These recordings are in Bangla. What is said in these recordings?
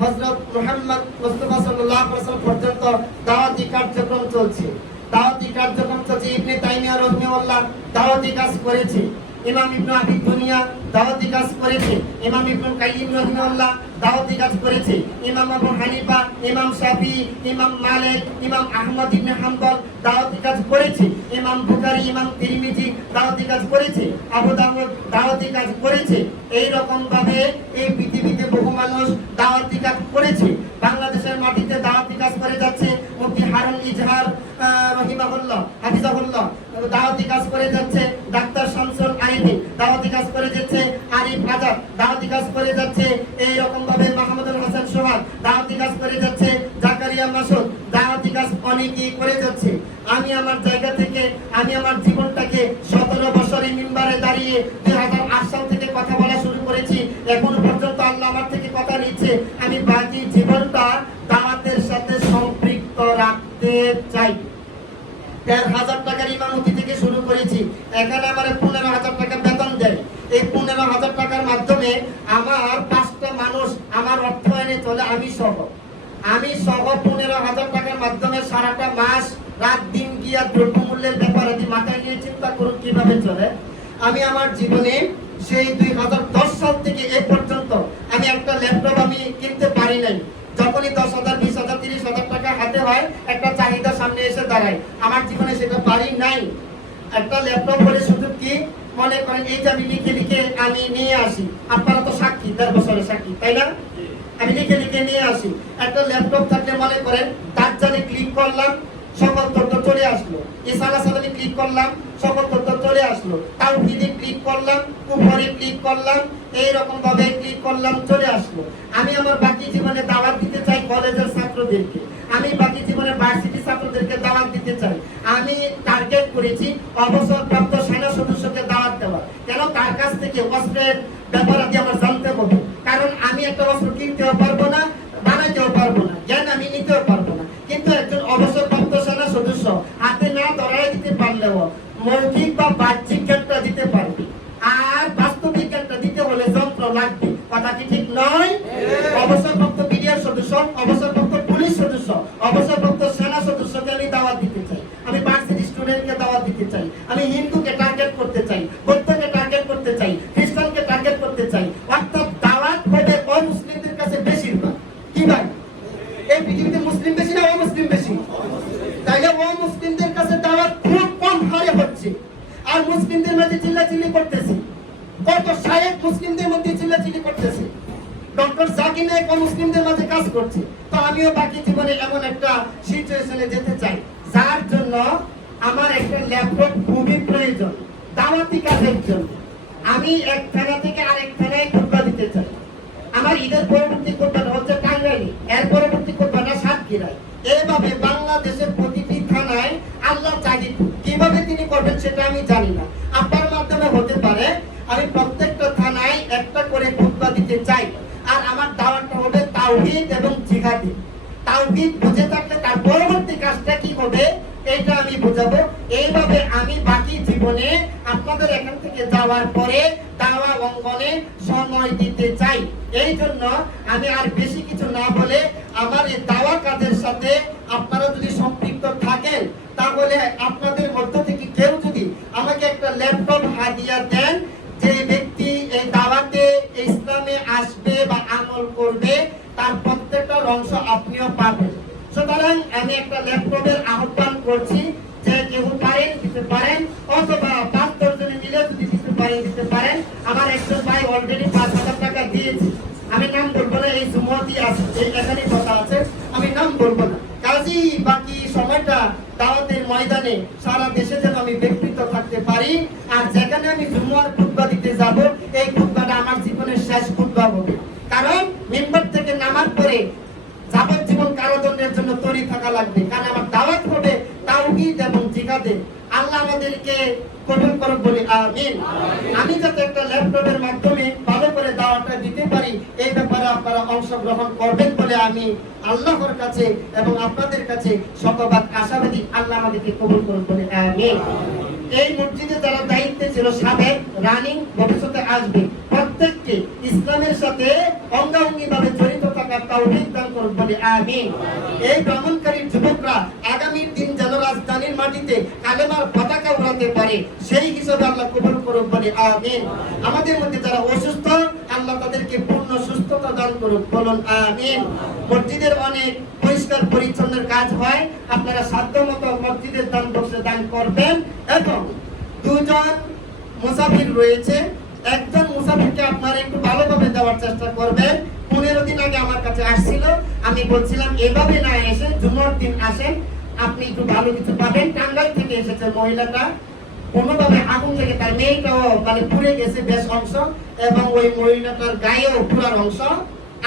হযরত মোহাম্মদ মুস্তফা ওয়াসাল্লাম পর্যন্ত দাওয়াতি কার্যক্রম চলছে। দাওয়াতি কার্যক্রম চলছে। ইবনে তাইমিয়া রাহিমাহুল্লাহ দাওয়াতি কাজ করেছে। ইমাম ইবনে আবি দুনিয়া দাওয়াতি কাজ করেছে। ইমাম ইবনে কাইয়িম রাহিমাহুল্লাহ দাওয়াতি কাজ করেছে। ইমাম আবু হানিফা, ইমাম শাফি, ইমাম মালিক, ইমাম আহমদ ইবনে হাম্বল দাওয়াতি কাজ করেছে। ইমাম বুখারী, ইমাম তিরমিজি দাওয়াতি কাজ করেছে। আবু দাউদ দাওয়াতি কাজ করেছে। এই রকম ভাবে এই পৃথিবীতে বহু মানুষ দাওয়াতি কাজ করেছে। বাংলাদেশের মাটিতে দাওয়াতি কাজ করে যাচ্ছে মুফতি হারুন ইজহার রহিমাহুল্লাহ, হাফিজাহুল্লাহ। দাওয়াতি কাজ করে যাচ্ছে ডাক্তার দাওয়াতি কাজ করে যাচ্ছে এই রকম ভাবে মাহমুদুল হাসান সোহাগ দাওয়াতি কাজ করে যাচ্ছে, জাকারিয়া মাসুদ দাওয়াতি কাজ অনেকেই করে যাচ্ছে। আমি আমার জায়গা থেকে, আমি আমার জীবনটাকে সতেরো বছরের মিম্বারে দাঁড়িয়ে দুই হাজার আট সাল থেকে কথা বলা শুরু করেছি, এখনও পর্যন্ত আল্লাহ আমার থেকে কথা নিচ্ছে আমি বাকি জীবনটা দাওয়াতের সাথে সম্পৃক্ত রাখতে চাই। দেড় হাজার টাকার ইমামতি থেকে শুরু করেছি, এখানে আমার পনেরো হাজার টাকা বেতন দেয় এই পনেরো হাজার টাকার মাধ্যমে আমার পাঁচটা মানুষ আমার অর্থায়নে চলে আমি সহ। আমি সহ পনেরো হাজার টাকার মাধ্যমে সারাটা মাস রাত দিন গিয়া দ্রব্যমূল্যের ব্যাপারে মাথায় নিয়ে চিন্তা করুন কীভাবে চলে। আমি আমার জীবনে সেই দুই হাজার দশ সাল থেকে এ পর্যন্ত আমি একটা ল্যাপটপ আমি কিনতে পারি নাই। যখনই দশ হাজার বিশ হাজার তিরিশ হাজার টাকা হাতে হয় একটা চাহিদা সামনে এসে দাঁড়ায়। আমার জীবনে সেটা পারি নাই। একটা ল্যাপটপ হলে শুধু কি? মনে করেন এই যে আমি লিখে লিখে আমি নিয়ে আসি। আপনারা তো সাক্ষী দেড় বছরের সাক্ষী তাই না? আমি লিখে লিখে নিয়ে আসি। একটা ল্যাপটপ থাকলে মনে করেন, তার জানে ক্লিক করলাম, সকল তথ্য চলে আসলো। ইসালা সালামে ক্লিক করলাম, সকল তথ্য চলে আসলো। তাওহীদে ক্লিক করলাম উপরে ক্লিক করলাম এইরকম ভাবে ক্লিক করলাম, চলে আসলো। আমি আমার বাকি জীবনে দাওয়াত দিতে চাই কলেজের ছাত্রদেরকে। আমি বাকি জীবনে ভার্সিটি ছাত্রদেরকে দাওয়াত দিতে চাই। আমি টার্গেট করেছি অবসরপ্রাপ্ত সেনা সদস্যকে দাওয়াত দেওয়া। কেন? তার কাছ থেকে অস্ত্রের ব্যাপার আমার জানতে হবে। কারণ আমি একটা অস্ত্র কিনতেও পারব না বানাইতেও পারব না জ্ঞান আমি নিতেও পারব না কিন্তু একজন অবসরপ্রাপ্ত সেনা সদস্য হাতে না ধরাই দিতে পারলেও মৌখিক বা বাহ্যিক জ্ঞানটা দিতে পারবে। আর বাস্তবিক জ্ঞানটা দিতে হলে যন্ত্র লাগবে। কথা কি ঠিক নয়? অবসরপ্রাপ্ত বিডিআর সদস্য অবসরপ্রাপ্ত পুলিশ সদস্য অবসরপ্রাপ্ত সেনা সদস্যকে আমি দাওয়াত দিতে চাই। আমি ভার্সিটি স্টুডেন্টকে দাওয়াত দিতে চাই। আমি হিন্দুকে টার্গেট করতে চাই বৌদ্ধকে টার্গেট করতে চাই খ্রিস্টানকে টার্গেট করতে চাই। অর্থাৎ দাওয়াত হবে অমুসলিমদের কাছে বেশিরভাগ মুসলিমদের মধ্যে চিল্লাচিল্লি করতেছে। ডক্টর জাকির নায়ক মুসলিমদের মাঝে কাজ করছে। তো আমিও বাকি জীবনে এমন একটা সিচুয়েশনে যেতে চাই। যার জন্য আমার একটা ল্যাপটপ খুবই প্রয়োজন দাওয়াতি কাজের জন্য। আমি এক থানা থেকে আরেক থানায় খুতবা দিতে চাই। আমার ঈদের পরবর্তী কোরবানি হচ্ছে টাঙ্গাইলে, এর পরবর্তী কোরবানি সাতক্ষীরায় এইভাবে বাংলাদেশের প্রতিটি থানায় আল্লাহ চাহিদ। কীভাবে তিনি করবেন সেটা আমি জানি না। আপনার মাধ্যমে হতে পারে, আমি করে দিতে চাই। আর আমার দাওয়াতটা হবে তাওহীদ এবং জিহাদি। তাওহীদ বুঝে থাকলে তার পরবর্তী কাজটা কি হবে, এটা আমি বোঝাবো। এইভাবে আমি বাকি জীবনে আপনাদের এখান থেকে যাওয়ার পরে দাওয়া অঙ্গনে সময় দিতে চাই। এই জন্য আমি আর বেশি কিছু না বলে আমার এই দাওয়া কাজের সাথে আপনারা যদি সম্পৃক্ত থাকেন, তাহলে আপনাদের মধ্য থেকে কেউ যদি আমাকে একটা ল্যাপটপ হাদিয়া দেন, যে ব্যক্তি এই দাওয়াতে আমল করবে, তার প্রত্যেকটার অংশ আপনিও পাবেন। সুতরাং আমি একটা ল্যাপটপের আহ্বান করছি, যে কেউ পারেন, দিতে পারেন, অথবা পাঁচ দশজনে মিলে যদি দিতে পারেন দিতে পারেন। আমার একজন ভাই অলরেডি পাঁচ হাজার টাকা দিয়েছে। আমি নাম বলব না, এই সুমতি আছে, এই এখানে কথা আছে, আমি নাম বলব না। কাজী, বাকি সময়টা দাওয়াতের ময়দানে সারা দেশে যেন আমি ব্যক্তিত্ব থাকতে পারি, আর যেখানে আমি জুম্মার খুতবা দিতে যাব, এই খুতবাটা আমার জীবনের শেষ খুতবা হবে। মেম্বার থেকে নামার পরে যাবজ্জীবন কারাদণ্ডের জন্য তৈরি থাকা লাগবে। কারণ আমার দাওয়াত হবে তাওহীদ এবং জিহাদে। আল্লাহ আমাদেরকে কবুল করুক বলি আমিন। আমি যাতে একটা ল্যাপটপের মাধ্যমে ভালো করে দাওয়াতটা দিতে পারি এই ব্যাপারে আপনারা অংশগ্রহণ করবেন বলে আমি আল্লাহর কাছে এবং আপনাদের কাছে শতভাগ আশাবাদী আল্লাহ আমাদেরকে কবুল করুন বলে আমিন। এই মসজিদে যারা দায়িত্বে ছিল, সাবেক রানিং ভবিষ্যতে আসবে, প্রত্যেককে ইসলামের সাথে অঙ্গাঙ্গি ভাবে জড়িত থাকার তৌফিক দান করুন বলে আমিন। এই ভ্রমণকারী যুবকরা আগামীর দিন যেন রাজধানীর মাটিতে কালেমার পতাকা উড়াতে পারে, সেই হিসাবে আল্লাহ কবুল করুন বলে আমিন। আমাদের মধ্যে যারা অসুস্থ, আল্লাহ তাদেরকে পূর্ণ সুস্থতা দান করুন, বলুন আমিন। মসজিদের অনেক পরিষ্কার পরিচ্ছন্নের কাজ হয়, আপনারা সাধ্য মতো মসজিদের দান বক্সে করবেন এবং দুজন মুসাফির রয়েছে। একজন মুসাফিরকে আপনারা একটু ভালোভাবে দেওয়ার চেষ্টা করবেন। পনেরো দিন আগে আমার কাছে আসছিল। আমি বলছিলাম, এভাবে না এসে জুমার দিন আসেন, আপনি একটু ভালো কিছু পাবেন। টাঙ্গাইল থেকে এসেছে মহিলাটা। কোনোভাবে আগুন থেকে তার মেয়েটাও মানে পুড়ে গেছে বেশ অংশ এবং ওই মহিলাটার গায়েও পুরার অংশ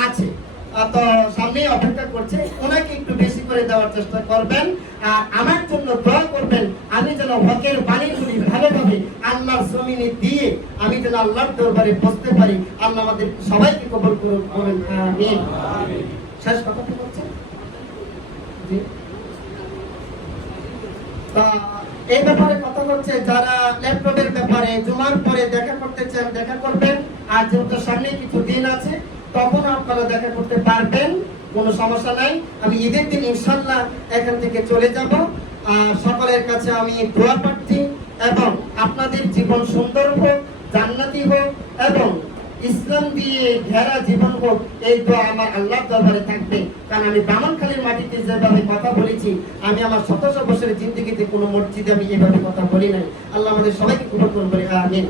আছে। তো অপেক্ষা করছে। ওনাকে একটু বেশি করে দেওয়ার চেষ্টা করবেন। আর আমার জন্য দোয়া করবেন, আমি যেন হকের বাণীগুলি ভালোভাবে আল্লাহর জমিনে দিয়ে আমি যেন আল্লাহর দরবারে বসতে পারি। আল্লাহ আমাদের সবাইকে কবল করুন আমিন। শেষ কথা কি এই ব্যাপারে কথা হচ্ছে, যারা ল্যাপটপের ব্যাপারে জুমার পরে দেখা করতে চান, দেখা করবেন। আর যেহেতু সামনে কিছু দিন আছে তখন আপনারা দেখা করতে পারবেন, কোনো সমস্যা নাই। আমি ঈদের দিন ইনশাল্লাহ এখান থেকে চলে যাব। আর সকলের কাছে আমি দোয়া প্রার্থী এবং আপনাদের জীবন সুন্দর হোক, জান্নাতি হোক এবং ইসলাম দিয়ে ঘেরা জীবন হোক, এই দোয়া আমার আল্লাহ দরবারে থাকবে। কারণ আমি ব্রাহ্মণখালীর মাটিতে যেভাবে কথা বলেছি, আমি আমার শত শত বছরের জিন্দগিতে কোনো মসজিদে আমি এভাবে কথা বলি নাই। আল্লাহ আমাদের সবাইকে করুন বলে, আমিন।